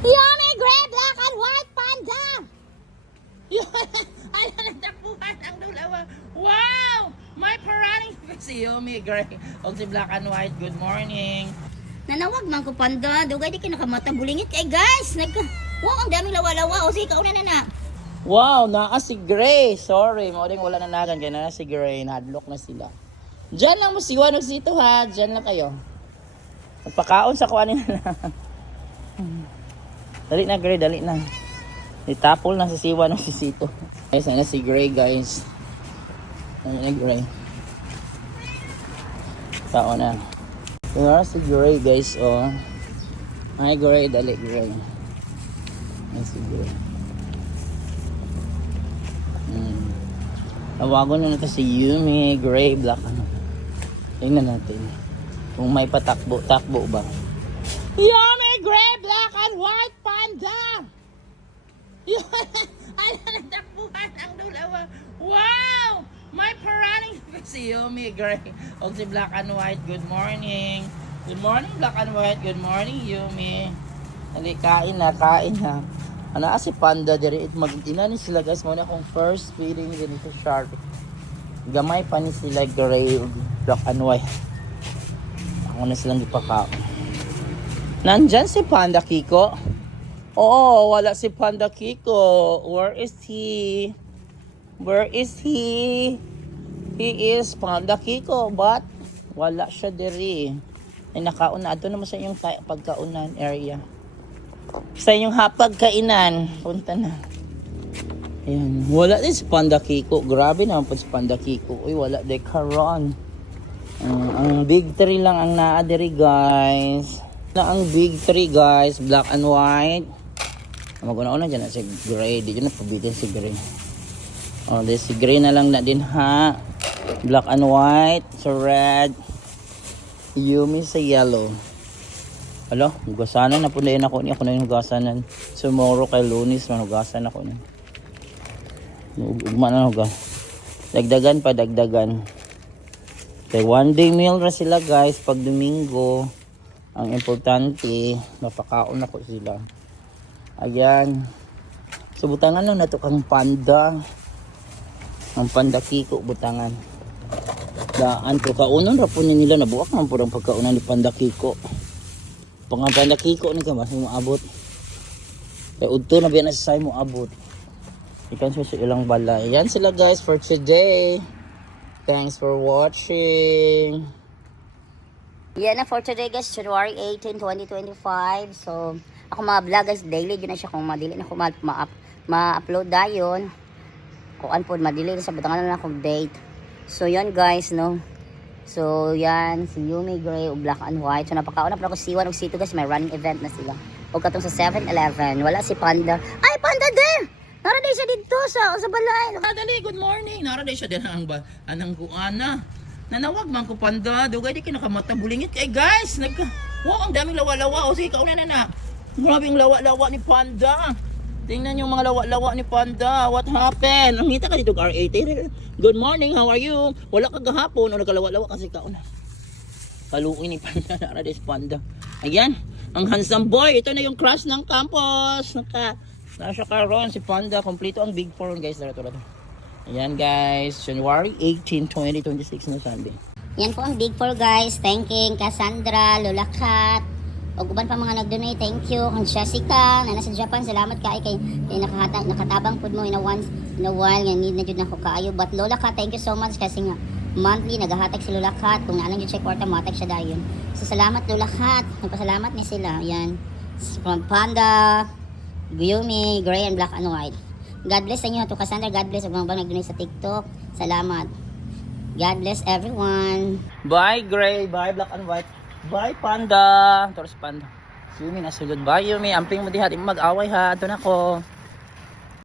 Yummy gray black and white panda! Yun, ano nagtapuhan ang dalawa. Wow! May paraning si Yummy gray o si black and white. Good morning. Nanawag man ko panda. Dugay di kinakamata bulingit. Eh guys, wow, ang daming lawa-lawa. O sige, kauna na. Wow, naa si Gray. Sorry, mauding wala na nagan. Kaya na si Gray. Nahadlock na sila. Diyan lang mo siwa nagsito ha. Diyan lang kayo. Nagpakaon sa kuha nila. Dali na Gray, dali na. Itapol na sa siwa ng sisito. Guys, na si Gray guys. Ayan na Gray. Tao na. Ayan si Gray guys. Oh. Hi Gray, dali Gray. Ayan si Gray. Tawagon na natin si Yummy Gray Black. Tingnan natin kung may patakbo-takbo ba. Yummy Gray Black and White Panda! Yun, ano nagtapuhan ang dalawa. Wow! May paraning si Yummy Gray o si Black and White. Good morning. Good morning Black and White. Good morning Yummy. Dali, kain na, kain na. Ano si Panda diri mag-ina ni sila guys. Muna akong first feeding ganito shark. Gamay pa ni sila Gray Black and White. Ako na silang ipakaon. Nandyan si Panda Kiko. Oo, wala si Panda Kiko. Where is he? Where is he? He is Panda Kiko, but wala siya diri. Ay nakauna. Ato naman sa iyong pagkaunan area. Sa inyong hapagkainan. Punta na. Ayan. Wala din si Panda Kiko. Grabe naman po si Panda Kiko. Uy, wala din karon. Ang big tree lang ang naadiri guys. Ang big tree guys. Black and white. Maguna-una dyan na si Gray. Di dyan na pabitin si Gray. O, di si Gray na lang na din ha. Black and white. Sa red. Yummy sa yellow. Alo, hugasanan na po na yun ako. Ako na yung hugasanan. Tomorrow kay Lunis, hugasan ako na. Ugma na hugas. Dagdagan pa, dagdagan. Okay, one day meal na sila guys. Pag Domingo, ang importante, mapakaon ako sila. Ayan. So, butangan lang na ito kang panda. Ang Panda Kiko, butangan. Daan ko, kaunan rapunin nila. Nabuak naman po ang pagkaunan ni Panda Kiko. Pang Panda Kiko ni ka mas mo abot. Kaya udto na biyan na sa mo abot. Ikan sa ilang balay. Yan sila guys for today. Thanks for watching. Yan na for today guys, January 18, 2025. So, ako mga vlog guys, daily yun na siya kung madili na ako ma-upload dayon. Kung ano po, madili na sa batangan na akong date. So, yan guys, no. So, yan, si Yummy Gray o Black and White. So, napakauna pa ako siwan og sito guys. May running event na sila. O katong sa 7-Eleven. Wala si Panda. Ay, Panda din! Naraday siya dito sa balay. Dali, good morning. Naraday siya din anang kuana. Nanawag man ko Panda. Dugay di kinakamata bulingit. Eh guys, wow, ang daming lawa-lawa. O sige, kauna na. Grabe yung lawa-lawa ni Panda. Tingnan yung mga lawa-lawa ni Panda. What happened? Ang ngita ka dito R80. Good morning, how are you? Wala ka gahapon o nagkalawa-lawa kasi kauna. Kaluin ni Panda. Naraday si Panda. Ayan, ang handsome boy. Ito na yung crush ng campus. Nasa karon si Panda. Kompleto ang big 4 guys. Dito. Ayan guys. January 18, 2026 na Sunday. Yan po ang big 4 guys. Thanking Cassandra, Lola Kat. O uban pa mga nag-donate. Thank you. Kang Jessica na nasa Japan. Salamat kay nakatabang pud mo in a while. Nga need na jud nako kaayo. But Lola Kat, thank you so much kasi nga monthly nagahatag si Lola Kat. Kung naalang jud siya kwarta, matag siya dayon. So salamat Lola Kat. Nagpasalamat ni sila. Yan. From Panda, Yummy, Gray and Black and White. God bless sa inyo. To Cassandra, God bless. Huwag bang nag-donate sa TikTok. Salamat. God bless everyone. Bye Gray. Bye Black and White. Bye Panda. Torres Panda. Yummy nasulod. Bye Yummy. Amping mo diha. Di mo mag-away ha. Ito na ko.